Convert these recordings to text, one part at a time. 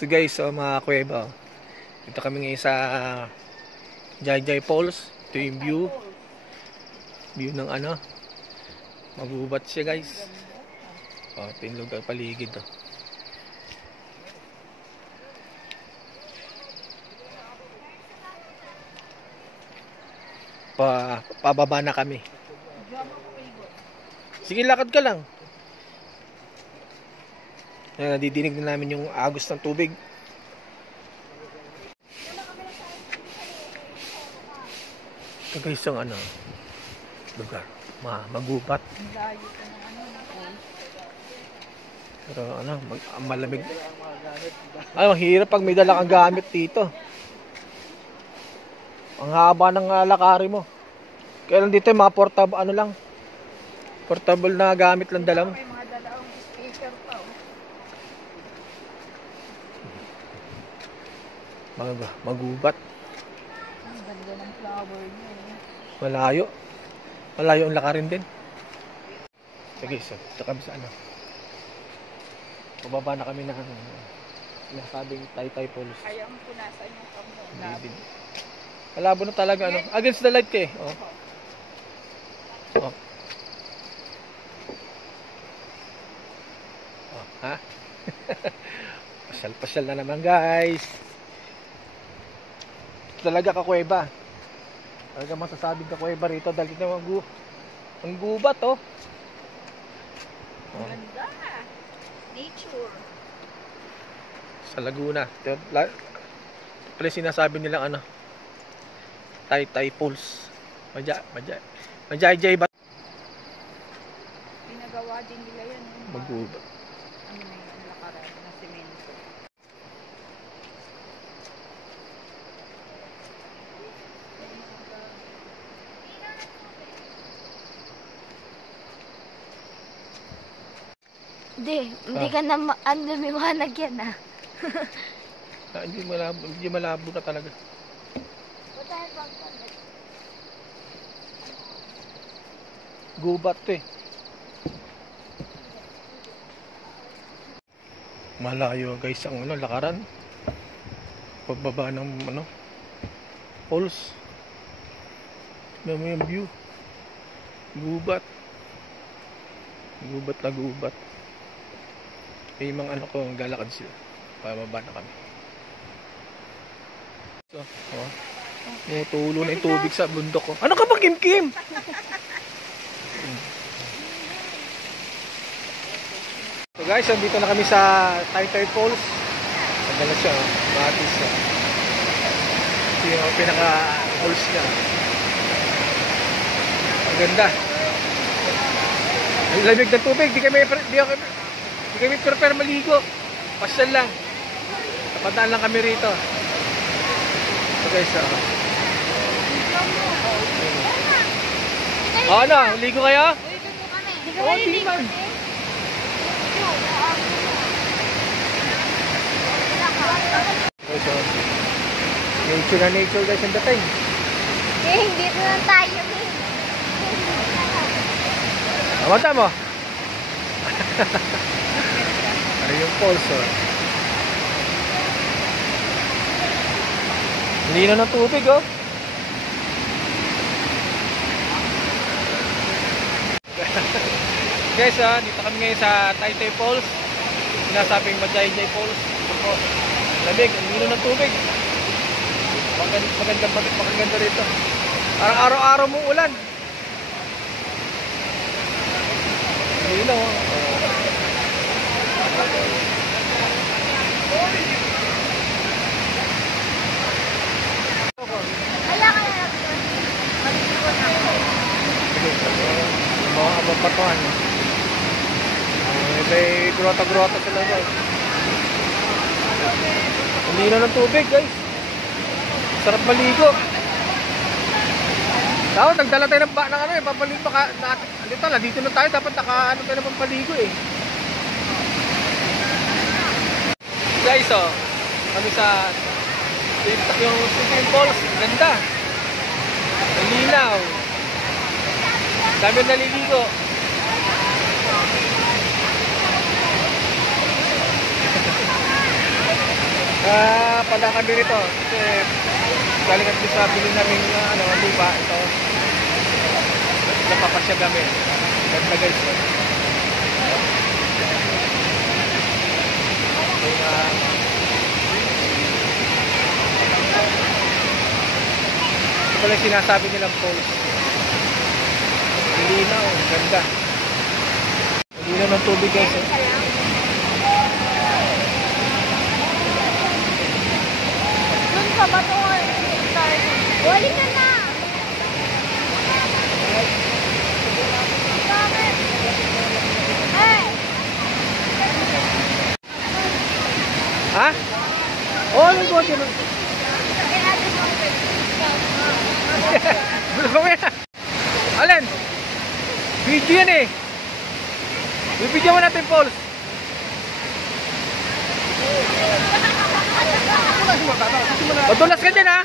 Ito guys, mga kuweba. Dito kami ngayon sa Jayjay Falls. Ito yung view. View ng ano. Magubat siya guys. Ito yung lugar paligid. Pababa na kami. Sige, lakad ka lang. Nadidinig na namin yung agos ng tubig. Ito guys yung ano, lugar. Magubat. Pero ano, malamig. Ay, mahirap pag may dala kang gamit dito. Ang haba ng lakari mo. Kaya lang dito yung mga portable, ano lang. Portable na gamit lang dala mo. May mga dalawang speaker pa. Magubat. Ang ganda ng flower niya. Malayo. Malayo ang lakarin din. Sige, so, ito kami sa ano. Bababa na kami ng nasabing Taytay Falls. Ayaw mo punasan yung kamay. Malabo na talaga ano. Against the light ka eh. Oh. Oh. Oh, ha? Pasyal-pasyal na naman guys. Ito talaga kakuweba. Talaga masasabing kakuweba rito dahil ito ang gubat oh. Oh. Ganda. Nature. Sa Laguna. Ito pala sinasabi nilang ano. Taytay Falls. Majayjay ba? Pinagawa din nila yan. Magubat. Ano na yung lakaran na semento. Hindi ka na lumiwanag yan ah. Hindi malabo na talaga. Gubat to eh. Malayo guys ang ano, lakaran. Pagbaba ng ano, falls. Tignan mo yung view. Gubat. Gubat na gubat. May mga ano ko, galakad sila. Pababa na kami. So, oh. Tulo na yung tubig sa bundok ko. Ano ka ba, Kim Kim? So guys, andito na kami sa Taytay Falls. Maganda siya, oh. Matis. Oh. Ito yung pinaka-falls niya. Ang ganda. Ang lamig ng tubig. Di kami prepare maligo. Pasyal lang. Tapataan lang kami rito. So guys, ano? Ligo kayo? Oo, di man. So, nature na nature guys ang datay. Hindi na tayo Mata mo? Ano yung falls oh. Hindi na ng tubig oh. Guys, dito kami ngayon sa Taytay Falls. Sinasabing Majayjay Falls. Lamig, ang lino ng tubig. Maganda rito. Parang araw-araw mo ulan. Lino. Wala ka na lang doon. Maligo na ako. Mga abapatuan. May grota-grota sila guys. Hindi na ng tubig guys. Sarap maligo. Dapat nagdala tayo ng ano eh. Papaligo baka dito na tayo. Dapat naka-ano tayo ng paligo eh. Guys oh. Kami sa yung Taytay Falls. Ganda. Malinaw. Dami naliligo. Pala kami nito. Kasi galing kami sa bili namin lupa. Ito. Napapasya kami. Ganda guys. Ito pala yung sinasabi nilang falls. Hindi na, ganda. Hindi na ng tubig guys. Dun sa bato. Wali ka na. Hey! Ha? Oo, anong konti nun? Alin? Video yan eh. Bibigyan mo natin, Paul. Madulas ka dyan, ha?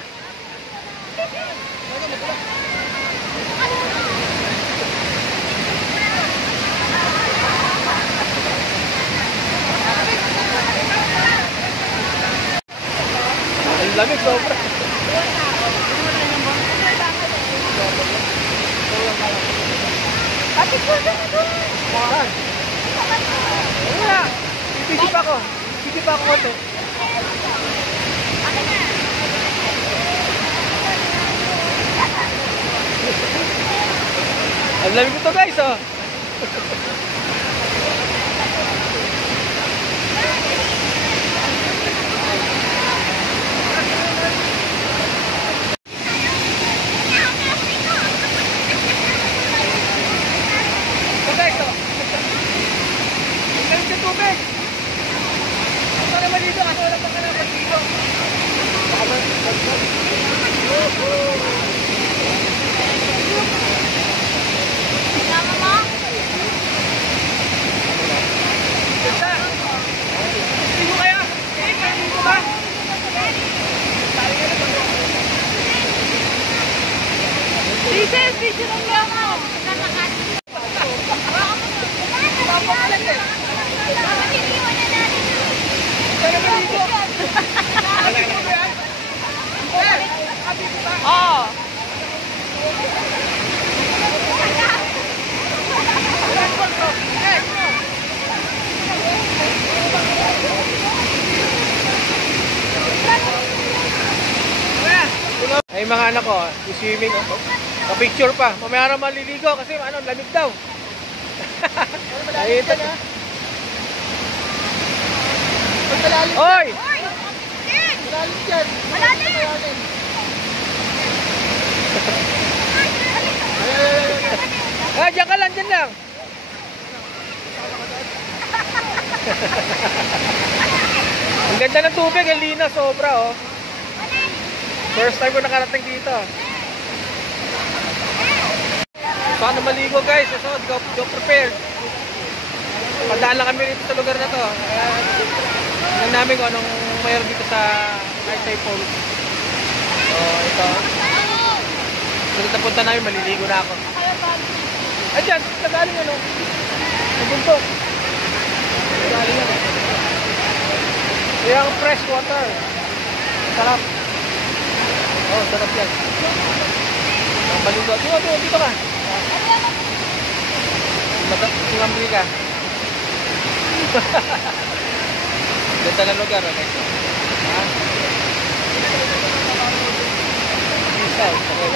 Ang lamig, sobra. Pati ko na doon. Saan? Wala. Pipigil pa ako. Pipigil pa ako konti. Ang lamig ito guys, oh. Princess, picture ng mo. Oh. Ay mga anak ko, swimming. Pa-picture pa. Mamaya na maliligo kasi lamig daw. Ay, ito na. Oy! Malalim dyan. Malalim. Diyan ka lang, dyan lang. Ang ganda ng tubig, ang linas, sobra, oh. First time ko nakarating dito. Paano maligo guys? So, go prepared. Padaan lang kami dito sa lugar na to. Tingnan namin kung anong mayroon dito sa Aytay Falls. So, ito. Sunod na punta namin, maliligo na ako. Ay, dyan, nagaling ano? Nagbuntok. Nagaling ano? Yung fresh water. Sarap. Oh, sarap yan. Maligo. Dito ka. Sumambili ka. Ganda ng lugar, guys. Ha? Isa, okay.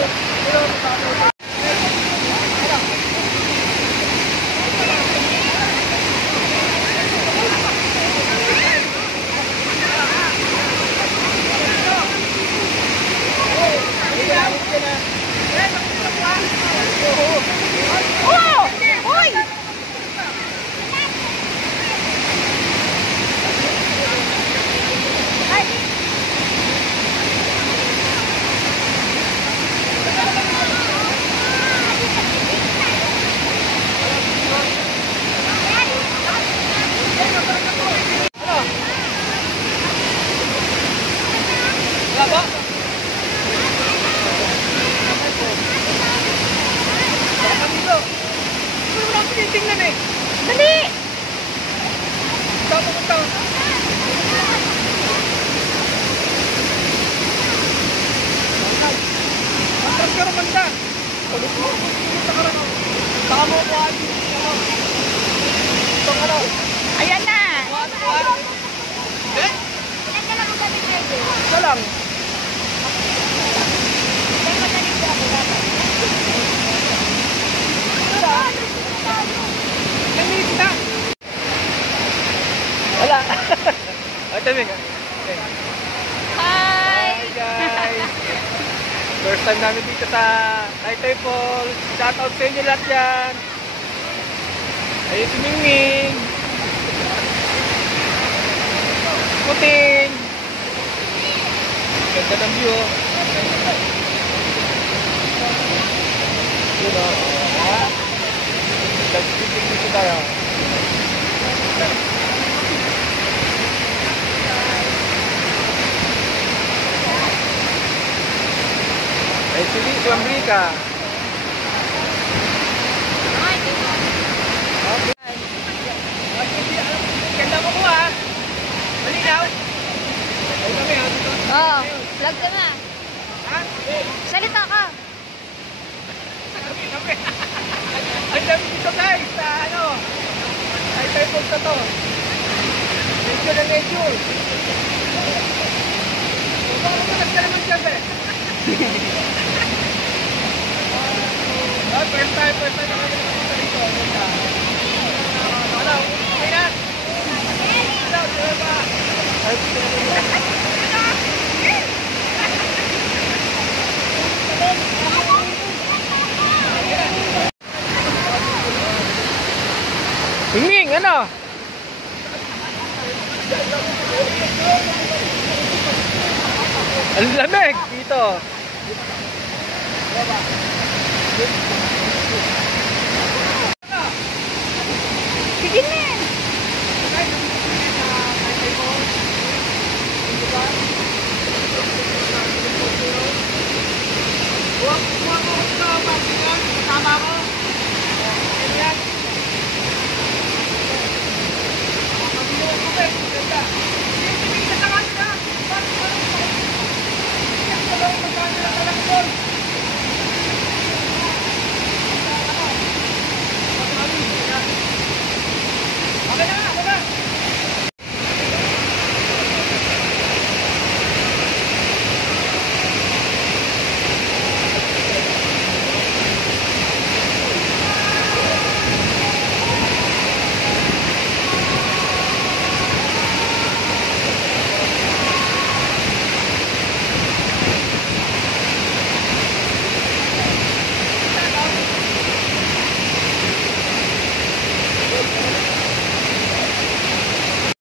Oh! Hoy! banda. Pagod mo. Saka mo kuha dito. Itong ano. Ayan na. Eh? Ilan ka lang ang gabi pwede? Isa lang. Ilan madaling ko ako dapat? Nandito na. Wala. Ay, tabi ka. Hi! Hi guys. First time namin dito sa Taytay Falls. Shoutout sa inyo lahat yan. Ayun si Mingming. Puting. Ganda ng view. Yun o. Nag-picnic dito tayo. Ay, sige, si Ambrika. Ay, dito. Okay. Ganda mo ko ha. Malinaw. Ay kami ha. Oo, vlog ka na. Ha? Salita ka. Kami. Ang dami dito guys. Sa ano. Taytay Falls na to. Nature na nature. Bakit ka naman siya eh. First time na kami nakapunta dito. Ano? Okay na? Ano? Diba ba? Ay, Mingming, ano? Ang lamig dito. Sige na.